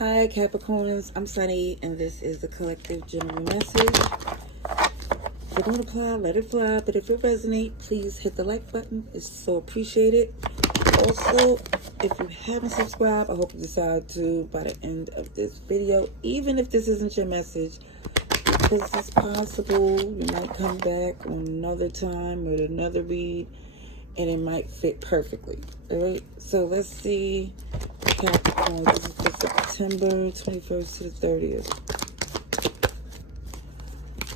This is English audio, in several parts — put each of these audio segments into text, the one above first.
Hi Capricorns, I'm Sunny and this is the collective general message. If it don't apply, let it fly, but if it resonates, please hit the like button. It's so appreciated. Also, if you haven't subscribed, I hope you decide to by the end of this video, even if this isn't your message, because it's possible you might come back on another time with another read and it might fit perfectly. All right, so let's see. Capricorn, this is for September 21st to the 30th.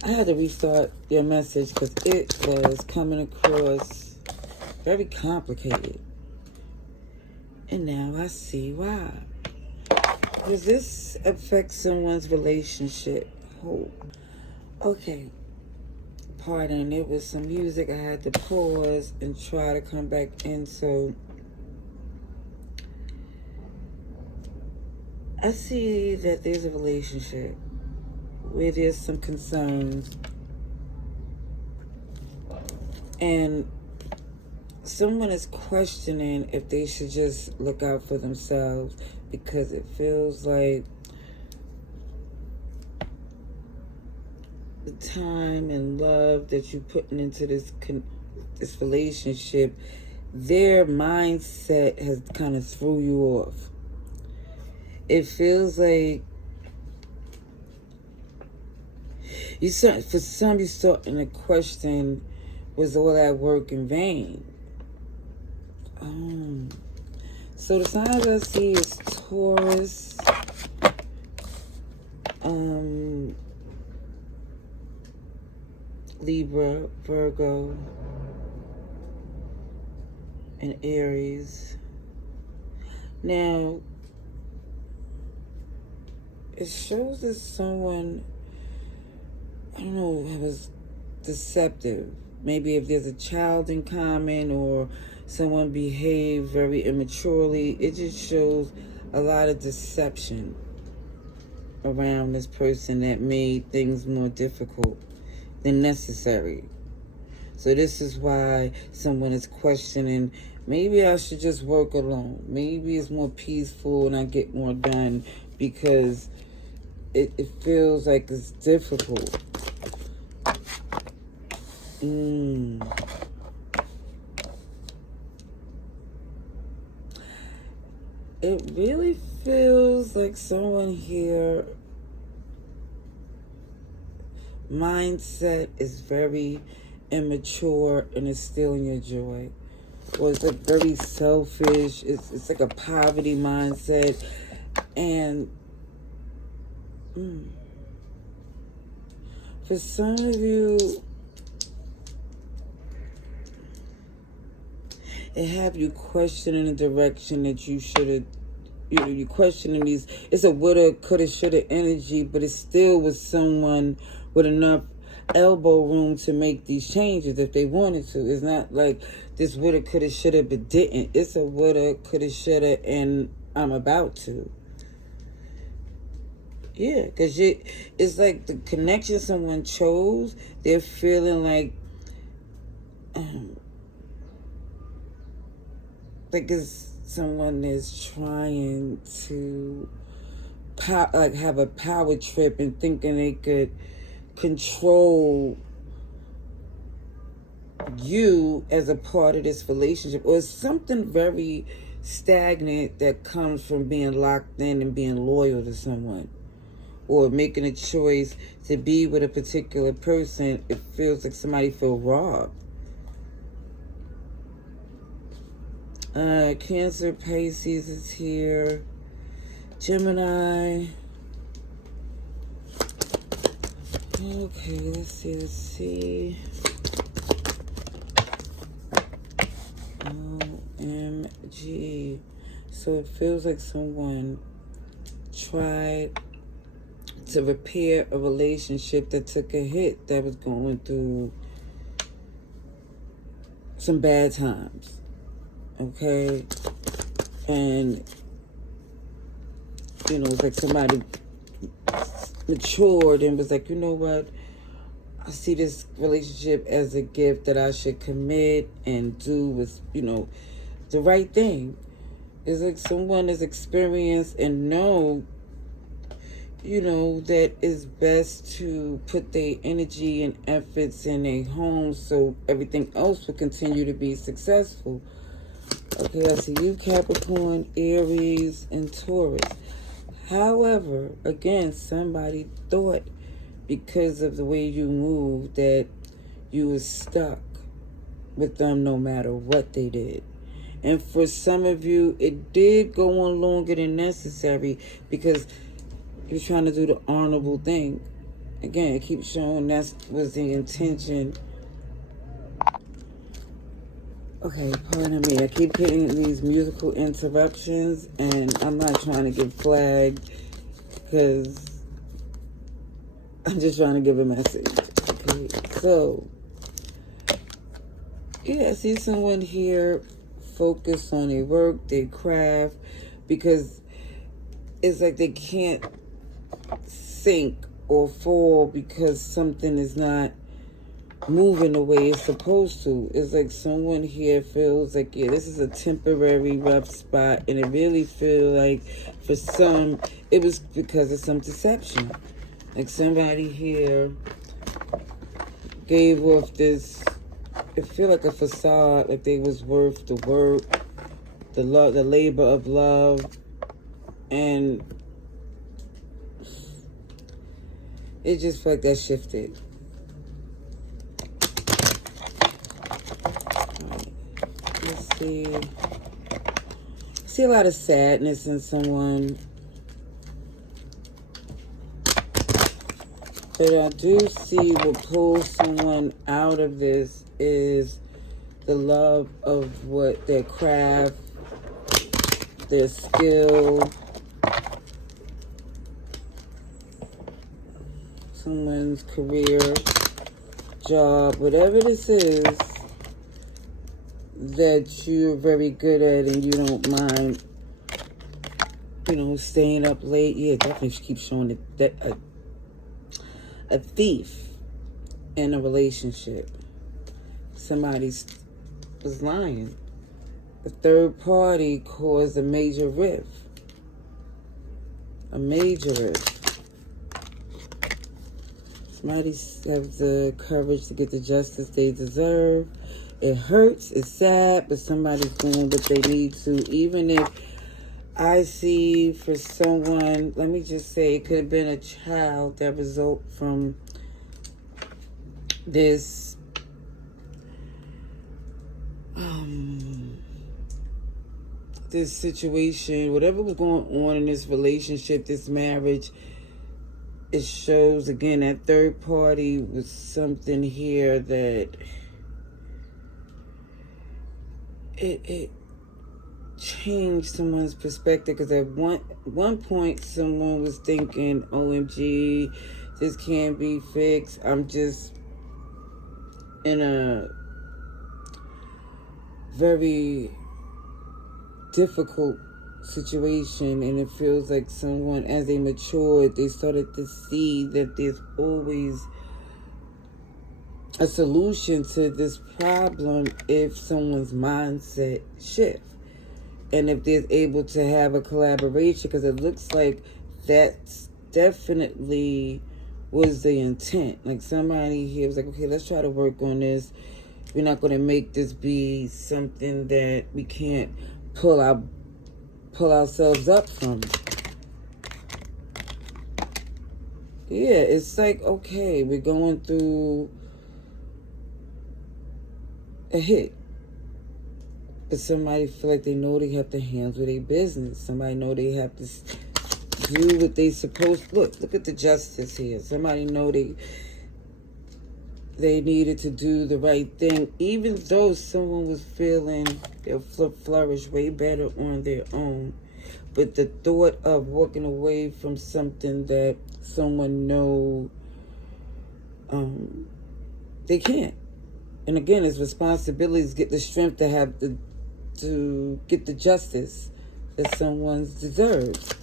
I had to restart your message because it was coming across very complicated. And now I see why. Does this affect someone's relationship? Oh. Okay. Pardon, it was some music. I had to pause and try to come back in. So I see that there's a relationship where there's some concerns and someone is questioning if they should just look out for themselves, because it feels like the time and love that you're putting into this relationship, their mindset has kind of threw you off. It feels like for some you're starting to question, was all that work in vain? So the signs I see is Taurus, Libra, Virgo, and Aries. Now, it shows that someone, I don't know, was deceptive. Maybe if there's a child in common or someone behaved very immaturely, it just shows a lot of deception around this person that made things more difficult than necessary. So this is why someone is questioning, maybe I should just work alone. Maybe it's more peaceful and I get more done, because it feels like it's difficult. It really feels like someone here mindset is very immature and is stealing your joy. Or it's like very selfish. It's like a poverty mindset. And for some of you, it have you questioning the direction that you should have. You're questioning these. It's a woulda, coulda, shoulda energy, but it still was someone with enough elbow room to make these changes if they wanted to. It's not like this woulda, coulda, shoulda, but didn't. It's a woulda, coulda, shoulda, and I'm about to. Yeah, because it's like the connection someone chose, they're feeling like someone is trying to have a power trip and thinking they could control you as a part of this relationship, or something very stagnant that comes from being locked in and being loyal to someone, or making a choice to be with a particular person. It feels like somebody feel robbed. Cancer, Pisces is here. Gemini. Okay, let's see. OMG. So it feels like someone tried to repair a relationship that took a hit, that was going through some bad times. Okay? And, it's like somebody matured and was like, you know what? I see this relationship as a gift that I should commit and do with, the right thing. It's like someone is experienced and know that it's best to put their energy and efforts in a home so everything else will continue to be successful. Okay, I see you, Capricorn, Aries, and Taurus. However, again, somebody thought because of the way you move that you were stuck with them no matter what they did. And for some of you, it did go on longer than necessary because you're trying to do the honorable thing. Again, it keeps showing that was the intention. Okay, pardon me. I keep getting these musical interruptions, and I'm not trying to get flagged because I'm just trying to give a message. Okay, so, yeah, I see someone here focus on their work, their craft, because it's like they can't sink or fall because something is not moving the way it's supposed to. It's like someone here feels like, yeah, this is a temporary rough spot, and it really feels like for some it was because of some deception. Like somebody here gave off this, it feel like a facade, like they was worth the work, the love, the labor of love, and it just felt like that shifted. Let's see. I see a lot of sadness in someone. But I do see what pulls someone out of this is the love of what their craft, their skill, someone's career, job, whatever this is that you're very good at and you don't mind, staying up late. Yeah, definitely keep showing that a thief in a relationship. Somebody was lying. A third party caused a major rift. A major rift. Somebody have the courage to get the justice they deserve. It hurts, it's sad, but somebody's doing what they need to. Even if I see for someone, let me just say, it could have been a child that result from this this situation, whatever was going on in this relationship, this marriage. It shows again that third party was something here that it changed someone's perspective, because at one point someone was thinking, OMG, this can't be fixed. I'm just in a very difficult situation, and it feels like someone, as they matured, they started to see that there's always a solution to this problem if someone's mindset shifts. And if they're able to have a collaboration, because it looks like that's definitely was the intent. Like somebody here was like, okay, let's try to work on this. We're not going to make this be something that we can't pull ourselves up from. Yeah, it's like, okay, we're going through a hit. But somebody feel like they know they have to handle their business. Somebody know they have to do what they supposed to. Look at the justice here. Somebody know they needed to do the right thing, even though someone was feeling they'll flourish way better on their own. But the thought of walking away from something that someone know they can't. And again, it's responsibilities, get the strength to get the justice that someone deserves.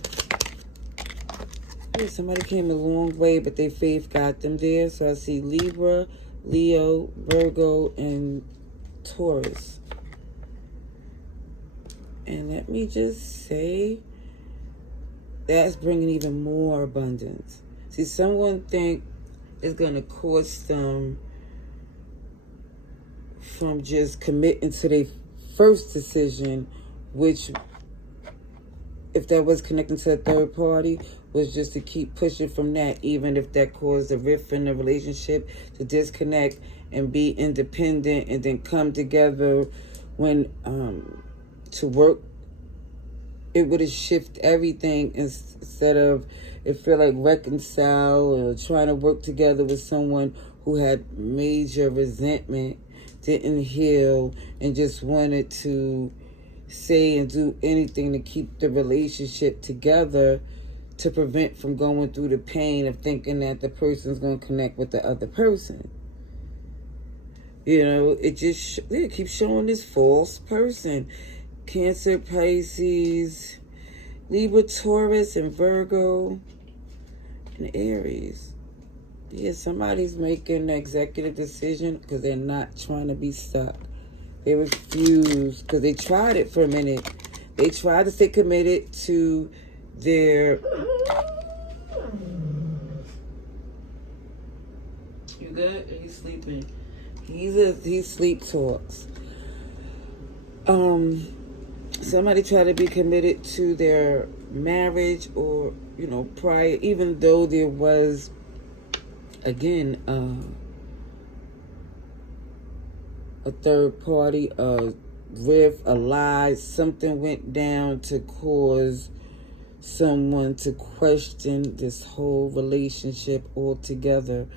Yeah, somebody came a long way, but their faith got them there. So I see Libra, Leo, Virgo, and Taurus. And let me just say that's bringing even more abundance. See, someone think it's going to cost them from just committing to their first decision, which, if that was connecting to a third party, was just to keep pushing from that, even if that caused a rift in the relationship, to disconnect and be independent and then come together when to work. It would have shifted everything instead of it feel like reconcile or trying to work together with someone who had major resentment, didn't heal, and just wanted to say and do anything to keep the relationship together, to prevent from going through the pain of thinking that the person's going to connect with the other person. You know, it keeps showing this false person. Cancer, Pisces, Libra, Taurus, and Virgo, and Aries. Yeah, somebody's making an executive decision because they're not trying to be stuck. They refuse because they tried it for a minute. They tried to stay committed to their... You good? Are you sleeping? He sleep talks. Somebody tried to be committed to their marriage or, you know, prior, even though there was, again, a third party, a rift, a lie, something went down to cause someone to question this whole relationship altogether.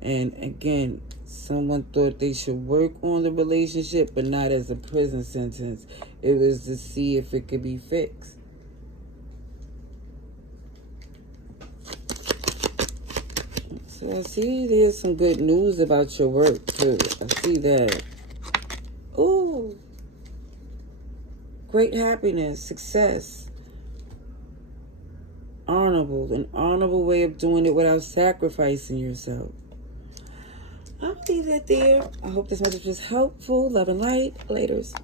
And again, someone thought they should work on the relationship, but not as a prison sentence. It was to see if it could be fixed. So I see there's some good news about your work too. I see that. Ooh. Great happiness, success. Honorable, an honorable way of doing it without sacrificing yourself. I'll leave that there. I hope this message was helpful. Love and light. Laters.